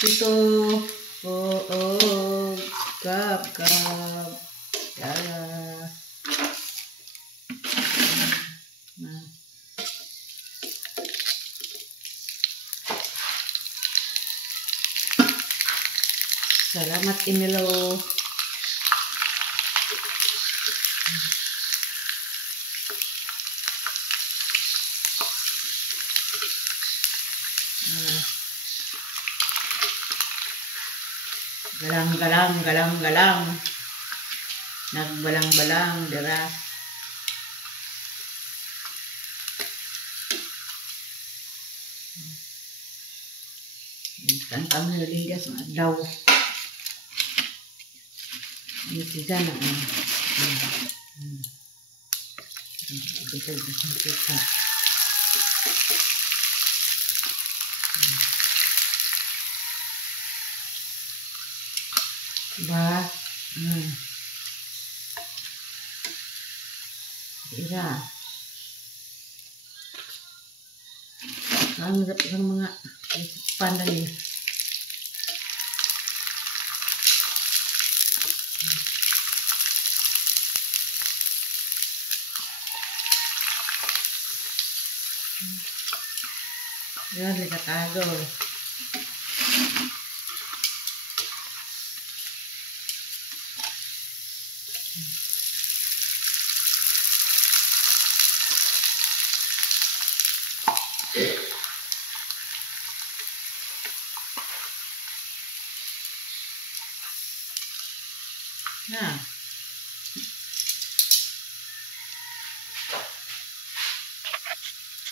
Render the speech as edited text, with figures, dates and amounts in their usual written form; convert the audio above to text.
Ito. Oh. Kap. Yala. Salamat, Emilo. Galang. Nagbalang-balang, dira. Tantang niligas ng adlaw. Ano si Zana? Ito. Ba? Ira. Ang mga panda niya. Yan, likatado. Nah.